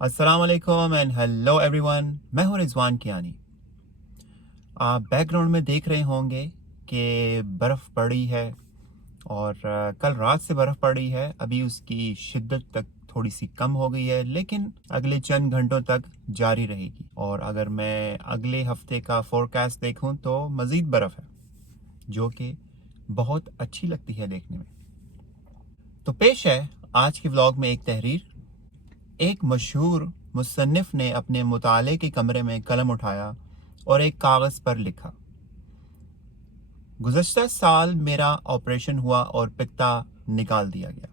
अस्सलाम वालेकुम and hello everyone. मैं हूं रिजवान कियानी। आप बैकग्राउंड में देख रहे होंगे कि बर्फ़ पड़ी है और कल रात से बर्फ़ पड़ी है। अभी उसकी शिद्दत तक थोड़ी सी कम हो गई है, लेकिन अगले चंद घंटों तक जारी रहेगी। और अगर मैं अगले हफ्ते का फोरकास्ट देखूं तो मज़ीद बर्फ़ है, जो कि बहुत अच्छी लगती है देखने में। तो पेश है आज के व्लॉग में एक तहरीर। एक मशहूर मुसन्निफ ने अपने मुताले के कमरे में कलम उठाया और एक कागज़ पर लिखा, गुज़श्ता साल मेरा ऑपरेशन हुआ और पित्ता निकाल दिया गया।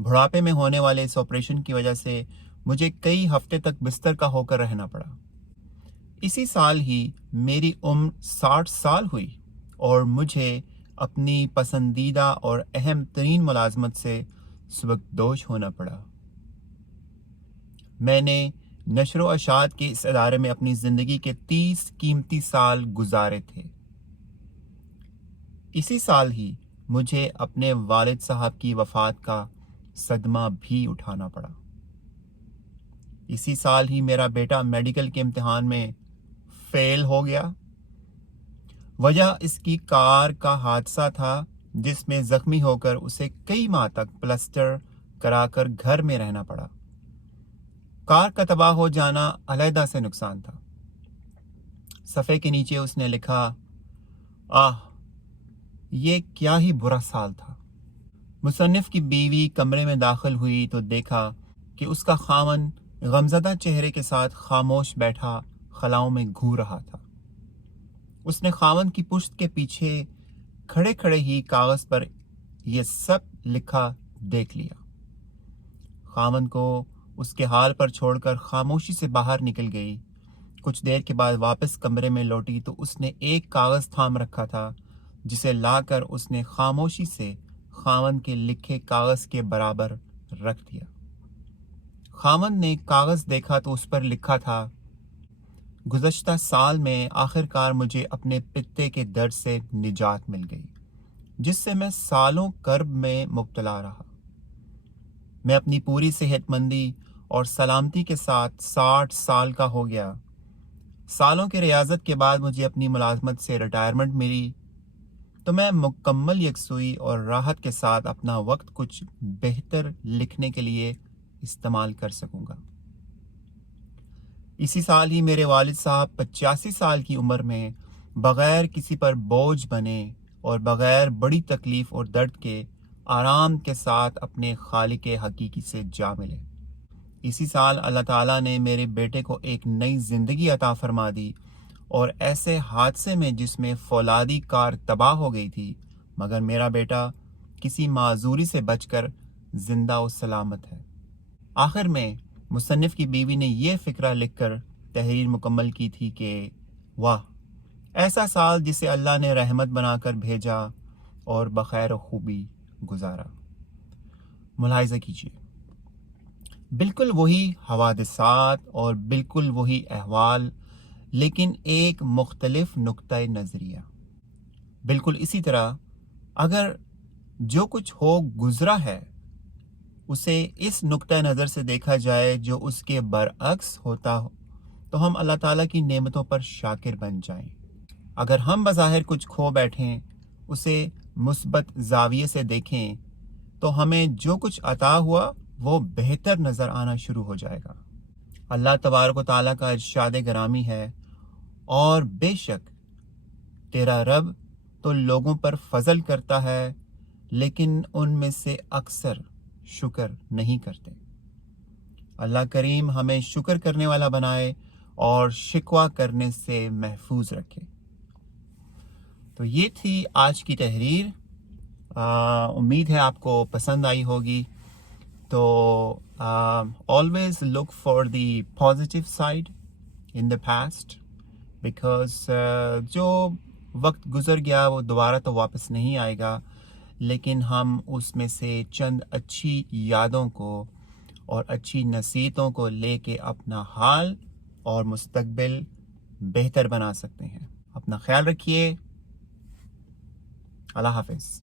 बुढ़ापे में होने वाले इस ऑपरेशन की वजह से मुझे कई हफ्ते तक बिस्तर का होकर रहना पड़ा। इसी साल ही मेरी उम्र 60 साल हुई और मुझे अपनी पसंदीदा और अहम तरीन मुलाजमत से सुबकदोश होना पड़ा। मैंने नशर व अशात के इस अदारे में अपनी ज़िंदगी के 30 कीमती साल गुजारे थे। इसी साल ही मुझे अपने वालिद साहब की वफ़ात का सदमा भी उठाना पड़ा। इसी साल ही मेरा बेटा मेडिकल के इम्तिहान में फ़ेल हो गया। वजह इसकी कार का हादसा था, जिसमें ज़ख्मी होकर उसे कई माह तक प्लास्टर कराकर घर में रहना पड़ा। कार का तबाह हो जाना अलहदा से नुकसान था। सफ़े के नीचे उसने लिखा, आह, ये क्या ही बुरा साल था। मुसन्निफ की बीवी कमरे में दाखिल हुई तो देखा कि उसका खामन गमज़दा चेहरे के साथ खामोश बैठा खलाओं में घूर रहा था। उसने खामन की पुश्त के पीछे खड़े खड़े ही कागज़ पर यह सब लिखा देख लिया। खामन को उसके हाल पर छोड़कर खामोशी से बाहर निकल गई। कुछ देर के बाद वापस कमरे में लौटी तो उसने एक कागज़ थाम रखा था, जिसे लाकर उसने खामोशी से खामन के लिखे कागज़ के बराबर रख दिया। खामन ने कागज़ देखा तो उस पर लिखा था, गुज़श्ता साल में आखिरकार मुझे अपने पित्ते के दर्द से निजात मिल गई, जिससे मैं सालों कर्ब में मुब्तला रहा। मैं अपनी पूरी सेहतमंदी और सलामती के साथ 60 साल का हो गया। सालों की रियाजत के बाद मुझे अपनी मुलाजमत से रिटायरमेंट मिली, तो मैं मुकम्मल यकसुई और राहत के साथ अपना वक्त कुछ बेहतर लिखने के लिए इस्तेमाल कर सकूंगा। इसी साल ही मेरे वालिद साहब 85 साल की उम्र में बग़ैर किसी पर बोझ बने और बग़ैर बड़ी तकलीफ़ और दर्द के आराम के साथ अपने खालिक हकीकी से जा मिले। इसी साल अल्लाह ताला ने मेरे बेटे को एक नई ज़िंदगी अता फरमा दी, और ऐसे हादसे में जिसमें फौलादी कार तबाह हो गई थी, मगर मेरा बेटा किसी माजूरी से बचकर जिंदा और सलामत है। आखिर में मुसन्निफ की बीवी ने यह फ़िक्रा लिखकर तहरीर मुकम्मल की थी कि वाह, ऐसा साल जिसे अल्लाह ने रहमत बनाकर भेजा और बखैर खूबी गुजारा। मुलाहिज़ा कीजिए, बिल्कुल वही हवादिसात और बिल्कुल वही अहवाल, लेकिन एक मुख्तलिफ नुक्ता नज़रिया। बिल्कुल इसी तरह अगर जो कुछ हो गुज़रा है उसे इस नुक्ता नज़र से देखा जाए जो उसके बरअक्स होता हो, तो हम अल्लाह ताला की नेमतों पर शाकिर बन जाएं। अगर हम बज़ाहिर कुछ खो बैठें, उसे मुस्बत ज़ाविये से देखें, तो हमें जो कुछ अता हुआ वो बेहतर नज़र आना शुरू हो जाएगा। अल्लाह तबारक व तआला का इरशाद गरामी है, और बेशक तेरा रब तो लोगों पर फजल करता है, लेकिन उनमें से अक्सर शुक्र नहीं करते। अल्लाह करीम हमें शुक्र करने वाला बनाए और शिकवा करने से महफूज रखे। तो ये थी आज की तहरीर। उम्मीद है आपको पसंद आई होगी। तो always look for the positive side in the past, because जो वक्त गुजर गया वो दोबारा तो वापस नहीं आएगा, लेकिन हम उसमें से चंद अच्छी यादों को और अच्छी नसीहतों को लेके अपना हाल और मुस्तकबिल बेहतर बना सकते हैं। अपना ख्याल रखिए। अल्लाह हाफिज़।